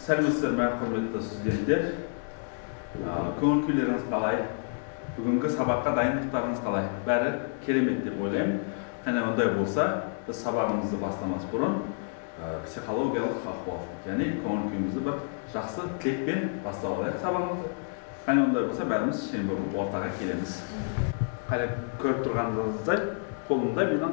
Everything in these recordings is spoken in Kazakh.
Сәлеметсіздер ме, құрметті студенттер. Көңіл күйлеріңіз қалай? Бүгінгі сабаққа дайындықтарыңыз қалай? Бәрі керемет деп ойлаймын. Және ондай болса, біз сабағымызды бастамас бұрын психологиялық ахуал, яғни көңіл күйімізді бір жақсы тілекпен бастап алайық сабағымызды. Және ондай болса, бәріміз шеңбір ортаға келеміз. Көріп тұрғаныңыздай, қолымда менің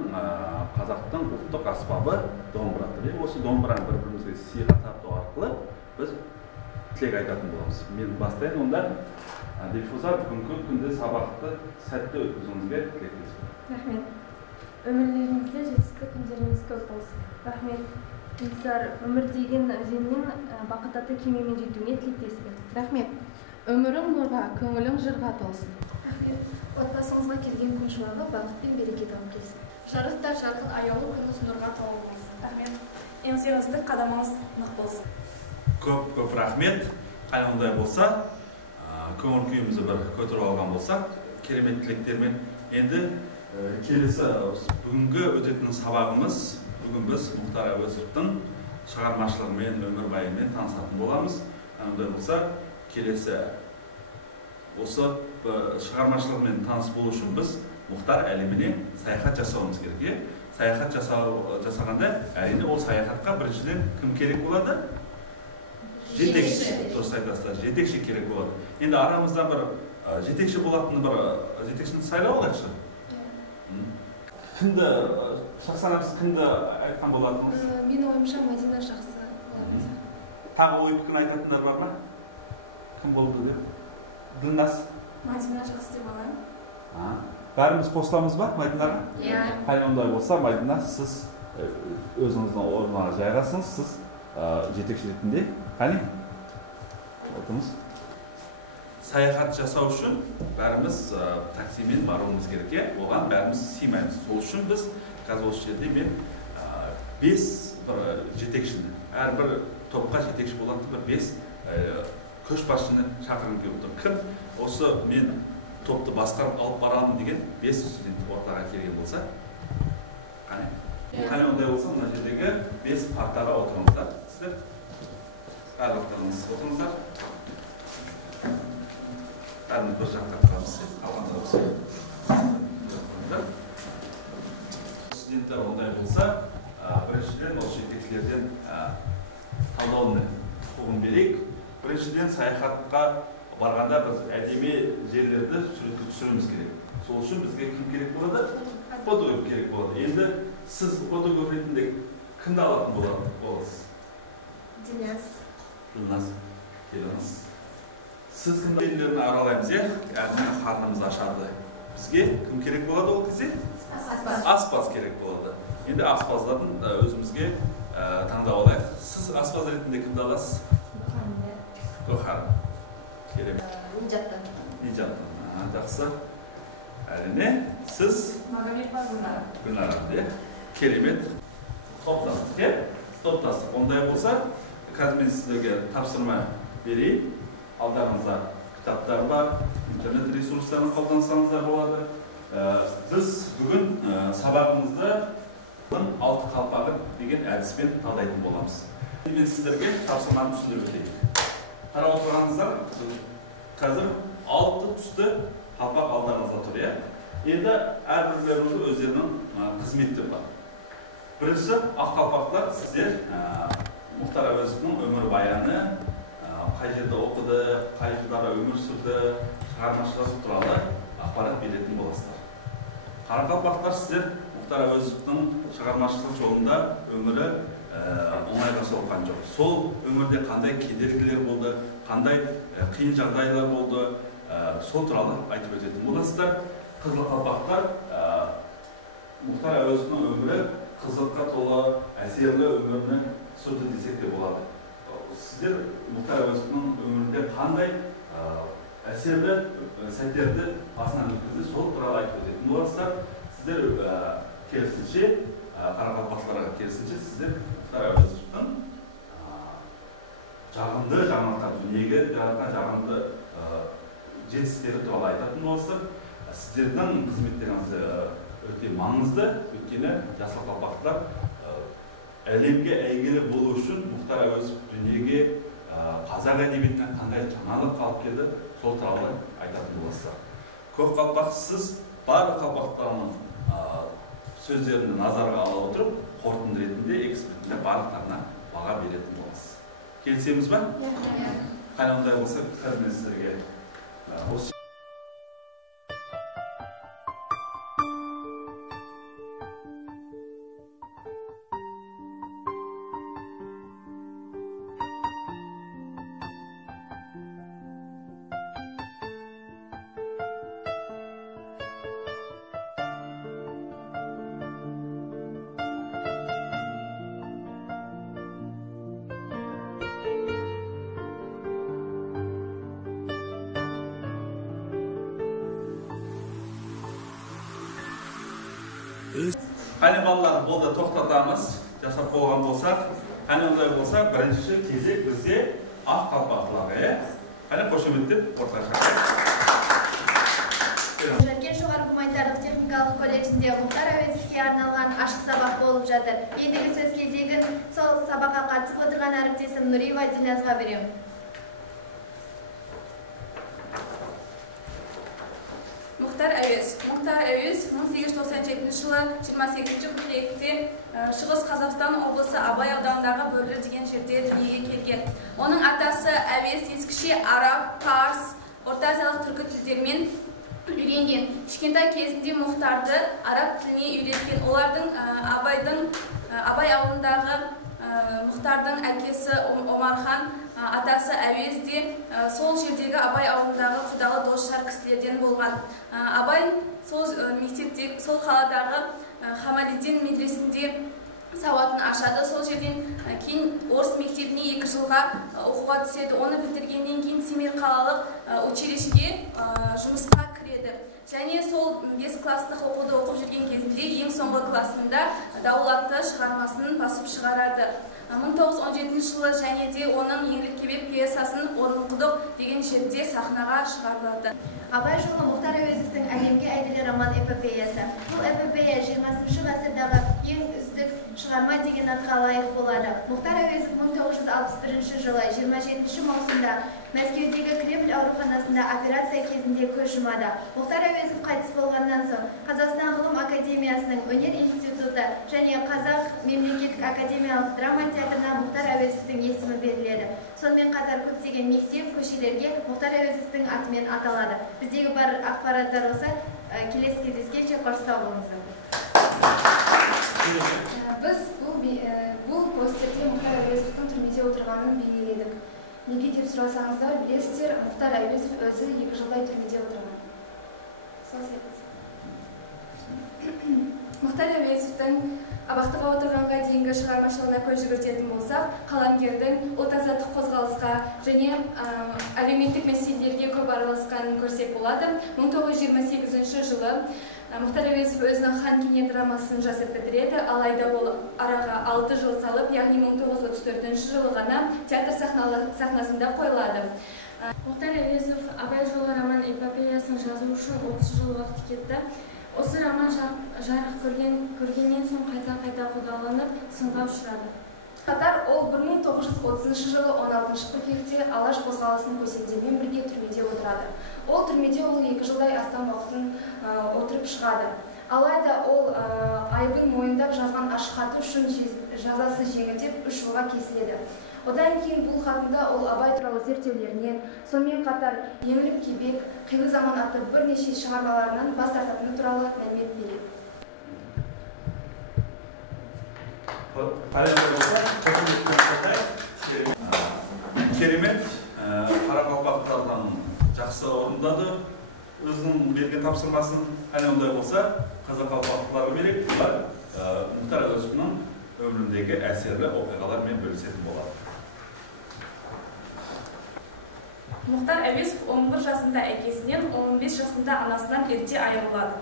қазақтың ұлттық аспабы домбыра. Осы домбыраны бір-бірімізге сыйға тарту арқылы біз тілек айтатын боламыз. Мен бастайын, онда Дильфуза бүгінгі күнде сабақты сәтті өткізуіңізге тілектеспін. Рахмет. Өмірлеріңізде жетістік күндеріңіз көп болсын. Рахмет. Дильфузар, өмір деген өзеннің бақыт атты кемемен жетуіне тілектеспін. Рахмет. Өмірің нұрға, көңілің жырға толсын. Рахмет. Отбасыңызға келген қоншыларға бақыт пен береке тауып келсін. Жарықтар жарқын аяулы күніңіз нұрға толы болсын. Рахмет. Еңсеңізді қадамыңыз нық болсын. Көп рахмет. Қай ондай болса, көңіл күйімізді бір көтеріп алған болсақ, керемет тілектермен. Енді келесі бүгінгі өтетін сабағымыз, бүгін біз Мұхтар Әуезовтың шығармашылығымен, өмірбайымен танысатын боламыз. Ондай болса, келесі осы шығармашылығымен таныс болу үшін біз Мұхтар әлеміне саяхат жасауымыз керек. Саяхат жасағанда, әрине ол саяхатқа біріншіден кім керек болады? Жетекші. Дұрыс айтасыздар, жетекші керек болады. Енді арамызда бір жетекші болатын бір жетекшіні сайлап алайықшы. Кімді шақсаңыз, кімді айтқан болатыныз? Мен ойымша Мадина жақсы. Тағы ой пікір айтатындар бар ма? Кім болды деп? Ділназ? Мадина жақсы деп алайын. Бәріміз қосыламыз ба Мадинаға? Иә. Қай ондай болса, Мадина, сіз өзіңіздің орнына жайғасыңыз, сіз жетекші ретінде. Қане? Отырыңыз. Саяхат жасау үшін бәріміз таксимен баруымыз керек. Оған бәріміз сыймаймыз. Сол үшін біз қазір осы жерде мен 5 жетекшіні, әрбір топқа жетекші болатын бір 5 көшбасшыны шақырғым келіп отыр. Кім осы мен топты басқарып алып барамын деген 5 студент ортаға келген болса? Қане? Қане ондай болса, мына жердегі 5 партаға отырыңыздар. Сіздер барлықтарыңыз отырыңыздар. Бәріміз бір жаққа тұрамыз. Студенттер ондай болса, біріншіден осы жетекшілерден талдауын құқығын берейік. Біріншіден саяхатқа барғанда біз әдемі жерлерді суретке түсіруіміз керек. Сол үшін бізге кім керек болады? Фотограф керек болады. Енді сіз фотограф ретінде кімді алатын боласыз? Ділназ. Ділназ, келіңіз. Сіз кім жерлерін аралаймыз, яғни қарнымыз ашады. Бізге кім керек болады ол кезде? Аспаз керек болады. Енді аспаздардың өзімізге таңдап алайық. Сіз аспаз ретінде кімді аласыз? Гохар. Нижаттан. Нижаттан. Жақсы. Әрине, сіз? Магомед Гүлнар. Гүлнар, керемет. Топтастық. Ондай болса, қазір мен сіздерге тапсырма берейін. Алдарыңызда кітаптар бар, интернет ресурстарын қолдансаңыздар болады. Біз бүгін сабағымызды алты қалпағы деген әдіспен талдайтын боламыз. Мен сіздерге тапсырманы түсіндіріп өтейін. Қарап отырғаныңыздар, қазір 6 түсті қалпақ алдарыңызда тұр. Енді әрбірлеріңіздің өздерінің қызметтері бар. Бірінші ақ қалпақтар сіздер Мұхтар Әуезовтың өмірбаяны, қай жерде оқыды, қай жылдары өмір сүрді, шығармашылығы туралы ақпарат беретін боласыздар. Қара қалпақтар сіздер Мұхтар Әуезовтың шығармашылық жолында өмірі оңайға соққан жоқ. Сол өмірде қандай кедергілер болды, қандай қиын жағдайлар болды, сол туралы айтып өтетін боласыздар. Қызыл қалпақтар Мұхтар Әуезовтың өмірі қызыққа толы, әсерлі өмірін сүрді десек те болады. Сіздер Мұхтар Әуезовтың өмірінде қандай әсерлі сәттерді басынан өткізді, сол туралы айтып өтетін боласыздар. Сіздер керісінше, қарақалпақтарға керісінше, сіздер Мұхтар Әуезовтың жағымды жаңалықтар, дүниеге жаратқан жағымды жетістіктері туралы айтатын боласыздар. Сіздердің қызметтеріңіз өте маңызды, өйткені жасыл қалпақтар әлемге әйгілі болу үшін Мұхтар Әуезов дүниеге қазақ әдебиетіне қандай жаңалық алып келді, сол туралы айтатын боласыздар. Көп қалпақсыз барлық қалпақтарының сөздерін назарға ала отырып, қорытынды ретінде экспертінде барлықтарына баға беретін боласыз. Келісеміз ба? Қане ондай болса, қазір сіздерге осы Қане балалар, болды тоқтатамыз, жасап болған болсақ, қане ондай болса, бірінші кезек бізде ақ қалпақтыларға, қане қошеметтеп орташа. Жаркен жоғары гуманитарлық техникалық колледжінде Мұхтар Әуезовке арналған ашық сабақ болып жатыр. Ендігі сөз кезегін сол сабаққа қатысып отырған әріптесім Нұриева Диназға беремін. Мұхтар Әуезов 1897 жылы 28 қыркүйекте Шығыс Қазақстан облысы Абай ауданындағы Бөрлі деген жерде дүниеге келген. Оның атасы Әуез ескіше араб, парс, орта азиялық түркі тілдермен үйренген. Кішкентай кезінде Мұхтарды араб тіліне үйреткен. Олардың Абай ауылындағы Мұхтардың әкесі Омархан, атасы Әуез де сол жердегі Абай ауылындағы құдалы дос-жар кісілерден болған. Абай сол қаладағы Хамалиддин медресінде сауатын ашады. Сол жерден кейін орыс мектебіне 2 жылға оқуға түседі. Оны бітіргеннен кейін Семей қалалық училищеге жұмысқа кіреді. Және сол 5 класстық оқуды оқып жүрген кезінде ең соңғы классында Дауыл атты шығармасын басып шығарады. 1917 жылы және де оның Еңлік кебек пьесасын Орынқұдық деген жерде сахнаға шығарылады. Абай жолы Мұхтар Әуезовтің әлемге әйгілі роман эпопеясы. Бұл эпопея 20 ғасырдағы ең үздік шығарма деген атқа лайық болады. Мұхтар Әуезов 1961 жылы 27 маусымда Мәскеудегі Кремль ауруханасында операция кезінде көз жұмады. Мұхтар Әуезов қайтыс болғаннан соң Қазақстан ғылым академиясының өнер институты және Қазақ мемлекеттік академиялық драма театрына Мұхтар Әуезовтің есімі беріледі. Сонымен қатар көптеген мектеп, көшелерге Мұхтар Әуезовтің атымен аталады. Біздегі бар ақпараттар осы. Келесі кездескенше қош сау болыңыздар. Біз бұл постерде Мұхтар Әуезовтің түрмеде отырғанын бейнеледік. Неге деп сұрасаңыздар, білесіздер, Мұхтар Әуезов өзі 2 жылдай түрмеде отырған. Мұхтар Әуезовтің абақтыға отырғанға дейінгі шығармашылығына көз жүгіртетін болсақ, қаламгердің ұлт-азаттық қозғалысқа және әлеуметтік мәселелерге көп араласқанын көрсек болады. 1928 жылы Мұхтар Әуезов өзінің Хан Кене драмасын жазып бітіреді, алайда ол араға 6 жыл салып, яғни 1934 жылы ғана театр сахнасында қойылады. Мұхтар Әуезов Абай жолы роман эпопеясын жазу үшін 30 жыл уақыт кетті. Осы роман жарық көргеннен соң қайта қудаланып, сынға ұшырады. Қатар ол 1930 жылы 16 қыркүйекте Алаш қозғалысының көсемдерімен бірге түрмеде отырады. Ол түрмеде 2 жылдай астам уақытын отырып шығады. Алайда ол айыбын мойындап жазған ашық хаты үшін жазасы жеңілдеп 3 жылға кесіледі. Одан кейін бұл хатында ол Абай туралы зерттеулерінен, сонымен қатар Еңлік кебек, Қилы заман атты бірнеше шығармаларынан бас тартатыны туралы мәлімет береді. Керемет, Қарақалпақтардан жақсы орындады. Өзінің берген тапсырмасын, қане ондай болса, Қазақалпақтыларға берейік. Мұхтар Әуезовтің өміріндегі әсерлі оқиғалармен бөлісетін болады. Мұхтар Әуезов 11 жасында әкесінен, 15 жасында анасынан ерте айырылады.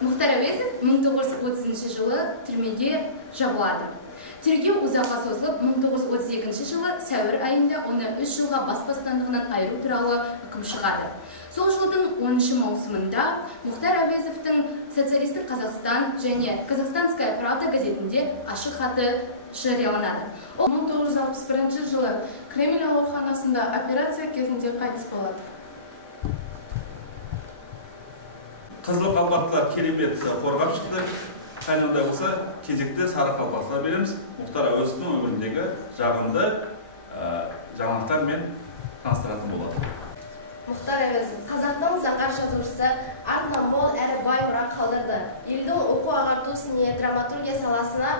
Мұхтар Әуезов 1930 жылы түрмеде жабылады. Тергеу ұзаққа созылып, 1932 жылы сәуір айында оны 3 жылға бас бостандығынан айыру туралы үкім шығады. Сол жылдың 10 маусымында Мұхтар Әуезовтің «Социалистік Қазақстан» және «Казахстанская правда» газетінде ашық хаты жарияланады. Ол 1961 жылы Кремль ауруханасында операция кезінде қайтыс болады. Қызыл қалпақтылар керемет қорғап шықты. Қайнында болса, кезекте сары қалпақтылар береміз. Мұхтар Әуезовтің өміріндегі жағымды жаңалықтармен таныстыратын болады. Мұхтар Әуезов, қазақтың заңғар жазушысы, артынан мол әрі бай мұра қалдырды. Елдің оқу ағарту ісіне, драматургия саласына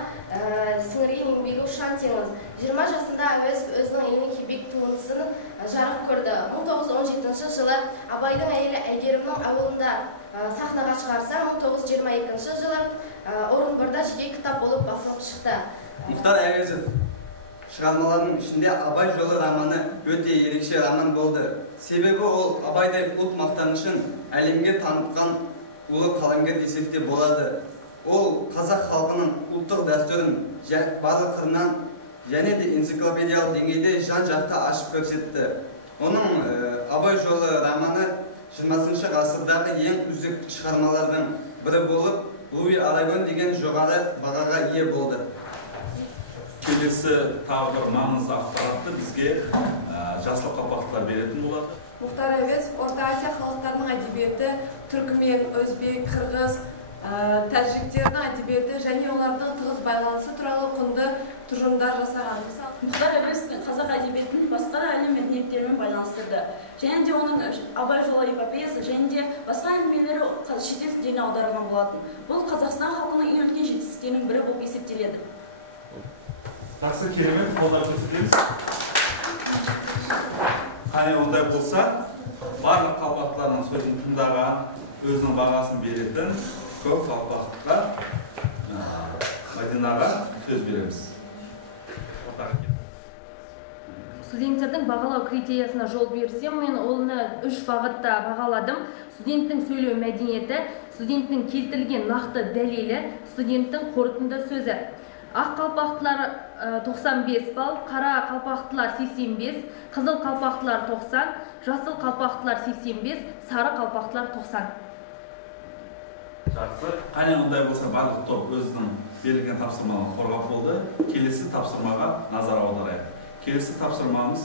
сіңірген еңбегі ұшан теңіз. 20 жасында Әуезов өзінің ең кебек туындысын жарық көрді. 1917 жылы Абайдың әйелі Әйгерімнің ауылында сахнаға шығарса, 1922 жылы Орынборда жеке кітап болып басылып шықты. Мұхтар Әуезов шығармаларының ішінде Абай жолы романы өте ерекше роман болды. Себебі ол Абайдай ұлт мақтанышын әлемге танытқан ұлы қаламгер десек те болады. Ол қазақ халқының ұлттық дәстүрін барлық қырынан және де энциклопедиялық деңгейде жан-жақты ашып көрсетті. Оның Абай жолы романы 20 ғасырдағы ең үздік шығармалардың бірі болып, Луи Арагон деген жоғары бағаға ие болды. Келесі тағы бір маңызды ақпаратты бізге жасыл қалпақтылар беретін болады. Мұхтар Әуезов Орта Азия халықтарының әдебиеті, түркмен, өзбек, қырғыз, тәжіктердің әдебиеті және олардың тығыз байланысы туралы құнды тұжырымдар жасаған. Мұхтар Әуезов қазақ әдебиетін басқа да әлем мәдениеттерімен байланыстырды. Және де оның Абай жолы эпопеясы және де басқа әңгімелері шетел тіліне аударылған болатын. Бұл Қазақстан халқының ең үлкен жетістіктерінің бірі болып есептеледі. Жақсы, керемет, қолдап көрсетеміз. Қане ондай болса, барлық қалпақтылардың сөзін тыңдаған, өзінің бағасын беретін көп қалпақтыққа Мадинаға сөз береміз. Студенттердің бағалау критериясына жол берсем, мен оны 3 бағытта бағаладым. Студенттің сөйлеу мәдениеті, студенттің келтірілген нақты дәлелі, студенттің қорытынды сөзі. Ақ қалпақтылар 95 балл, қара қалпақтылар 85, қызыл қалпақтылар 90, жасыл қалпақтылар 85, сары қалпақтылар 90. Жақсы. Қане ондай болса барлық топ өзінің берілген тапсырманы қорғап болды. Келесі тапсырмаға назар аударайық. Келесі тапсырмамыз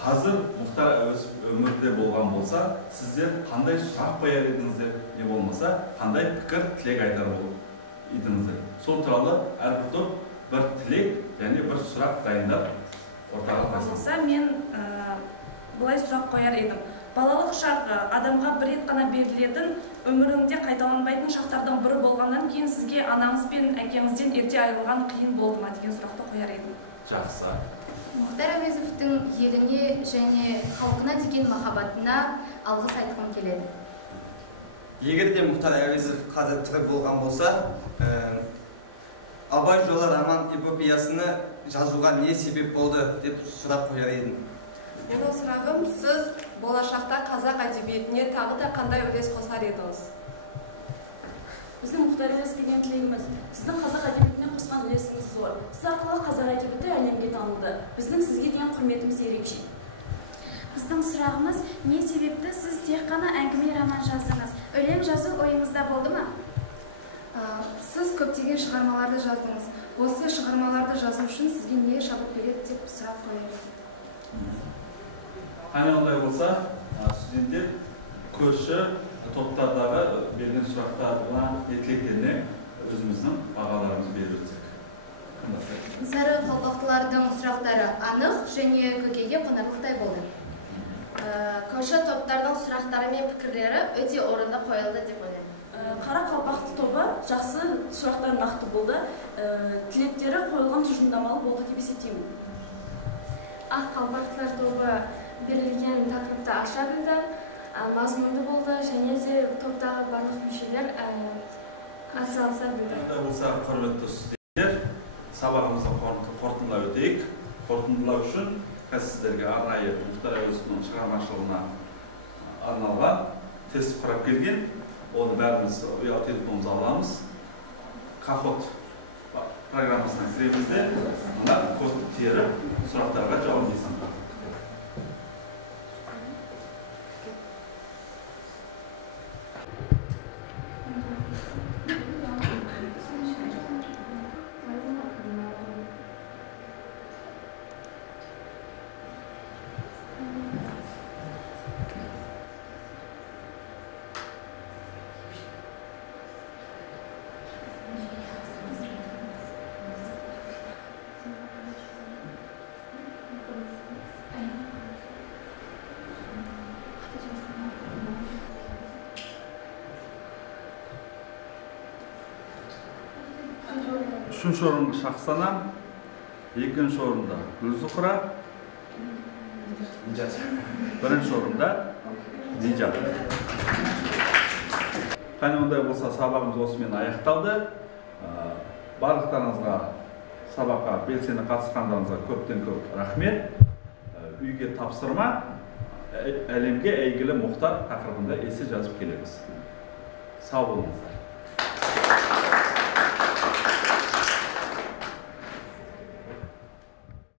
қазір Мұхтар Әуезов өмірде болған болса, сіздер қандай сұрақ қояр едіңіздер, не болмаса, қандай пікір, тілек айтар едіңіздер. Сол туралы әрбір топ бір тілек және бір сұрақ дайындап ортаға қойсын. Мен бұлай сұрақ қояр едім. Балалық шағы адамға бір рет қана берілетін, өміріңде қайталанбайтын шақтардың бірі болғаннан кейін сізге анаңыз бен әкеңізден ерте айырылған қиын болды ма деген сұрақты қояр едім. Жақсы. Мұхтар Әуезовтің еліне және халқына деген махаббатына алғыс айтқым келеді. Егер де Мұхтар Әуезов қазір тірі болған болса, Абай жолы роман эпопеясыны жазуға не себеп болды деп сұрақ қояр едім. Менің сұрағым, сіз болашақта қазақ әдебиетіне тағы да қандай үлес қосар едіңіз? Біздің Мұхтар Әуезовке тілегіміз, сіздің қазақ әдебиетіне қосқан үлесіңіз зор. Сіз арқылы қазақ әдебиеті әлемге танылды. Біздің сізге деген құрметіміз ерекше. Біздің сұрағымыз, не себепті сіз тек қана әңгіме роман жаздыңыз? Өлең жазу ойыңызда болды ма? Сіз көптеген шығармаларды жаздыңыз. Осы шығармаларды жазу үшін сізге не шабыт береді деп сұрақ қояды. Қане ондай болса, студенттер көрші топтардағы берген сұрақтарына, тілектеріне өзіміздің бағаларымызды беріп өтсек. Сары қалпақтылардың сұрақтары анық және көкейге қонарлықтай болды. Көрші топтардың сұрақтары мен пікірлері өте орынды қойылды деп ойлаймын. Қара қалпақты тобы жақсы сұрақтар нақты болды. Тілектері қойылған тұжырымдамалы болды деп есептеймін. Ақ қалпақтылар тобы берілген тақырыпты аша білді, мазмұнды болды және де топтағы барлық мүшелер атсалыса білді. Болса, құрметті студенттер, сабағымызды қорытындылай өтейік. Қорытындылау үшін сіздерге арнайы Мұхтар Әуезовтің шығармашылығына арналған тест құрап келген. Оны бәріміз ұялы телефонымызды аламыз. Кахот программасына кіреміз де мына код теріп сұрақтарға жауап берсін. Үшінші орында Шахсана, екінші орында Гүлзухра, бірінші орында Нижат. Қане ондай болса, сабағымыз осымен аяқталды. Барлықтарыңызға сабаққа белсене қатысқандарыңызға көптен көп рахмет. Үйге тапсырма, әлемге әйгілі Мұхтар тақырыбында есе жазып келеміз. Сау болыңыздар.